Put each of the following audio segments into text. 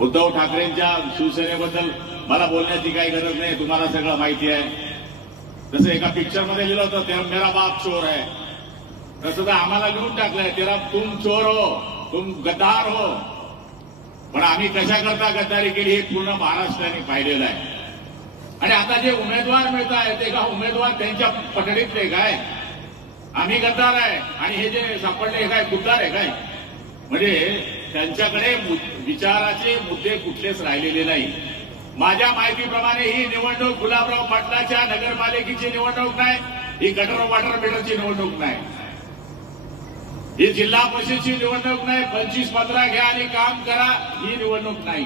उद्धव ठाकरेंच्या शिवसेनेबद्दल मला बोलण्याची काही गरज नाही, तुम्हाला सगळं माहिती आहे। जसं एका पिक्चर मध्ये लिहिलं होतं तेरा मेरा बाप चोर है, तसं तर आम्हाला लिहून टाकलंय तेरा तुम चोर हो, तुम गद्दार हो। पण आम्ही कशा करता गद्दारी केली हे पूर्ण महाराष्ट्राने पाहिलेलं आहे। आणि आता जे उमेदवार मिळत आहेत ते का उमेदवार त्यांच्या पठडीतले काय आम्ही गद्दार आहे आणि हे जे सापडले काय गुद्दार आहे काय? म्हणजे त्यांच्याकडे विचाराचे मुद्दे कुठलेच राहिलेले नाही। माझ्या माहितीप्रमाणे ही निवडणूक गुलाबराव पाटलाच्या नगरपालिकेची निवडणूक नाही, ही गटर वॉटर मीटरची निवडणूक नाही, ही जिल्हा परिषदेची निवडणूक नाही, 25-15 घ्या आणि काम करा ही निवडणूक नाही।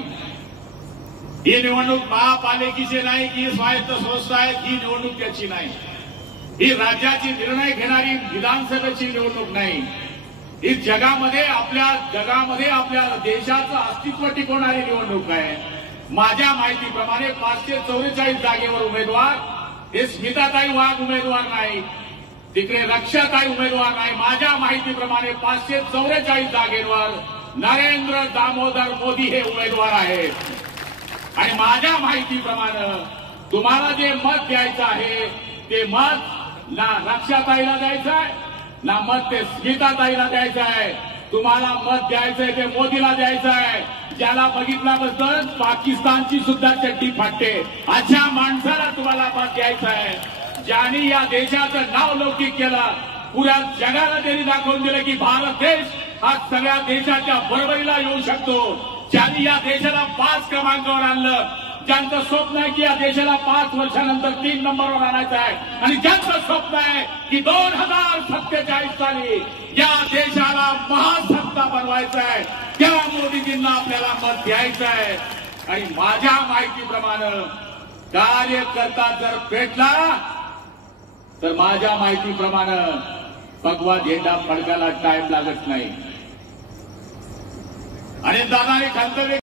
ही निवडणूक महापालिकेची नाही की स्वायत्त संस्था आहे, ही निवडणूक त्याची नाही। ही राज्याची निर्णय घेणारी विधानसभेची निवडणूक नाही। ही जगामध्ये आपल्या देशाचं अस्तित्व टिकवणारी निवडणूक आहे। माझ्या माहितीप्रमाणे 544 जागेवर उमेदवार हे स्मिताताई वाघ उमेदवार नाही, तिकडे रक्षाताई उमेदवार नाही। माझ्या माहितीप्रमाणे 544 जागेवर नरेंद्र दामोदर मोदी हे उमेदवार आहेत। आणि माझ्या माहितीप्रमाणे तुम्हाला जे मत द्यायचं आहे ते मत ना रक्षाताईला द्यायचं आहे ना मत ते स्मिताताईला द्यायचं आहे, तुम्हाला मत द्यायचंय ते मोदीला द्यायचं आहे, ज्याला बघितल्याबद्दल पाकिस्तानची सुद्धा चड्डी फाटते अशा माणसाला तुम्हाला मत द्यायचं आहे, ज्यांनी या देशाचं नाव लौकिक केलं, पुऱ्या जगाला त्यांनी दाखवून दिलं की भारत देश हा सगळ्या देशाच्या बरोबरीला येऊ शकतो, ज्यांनी या देशाला 5 क्रमांकावर आणलं, ज्यांचं स्वप्न आहे की या देशाला 5 वर्षानंतर 3 नंबरवर आणायचं आहे आणि ज्यांचं स्वप्न आहे की 2047 साली या देशाला महासत्ता बनवायचं आहे, त्या मोदीजींना आपल्याला मत द्यायचं आहे। आणि माझ्या माहितीप्रमाणे कार्यकर्ता जर पेटला तर माझ्या माहितीप्रमाणे भगवा झेंडा फडकायला टाइम लागत नाही। आणि दादाने खंत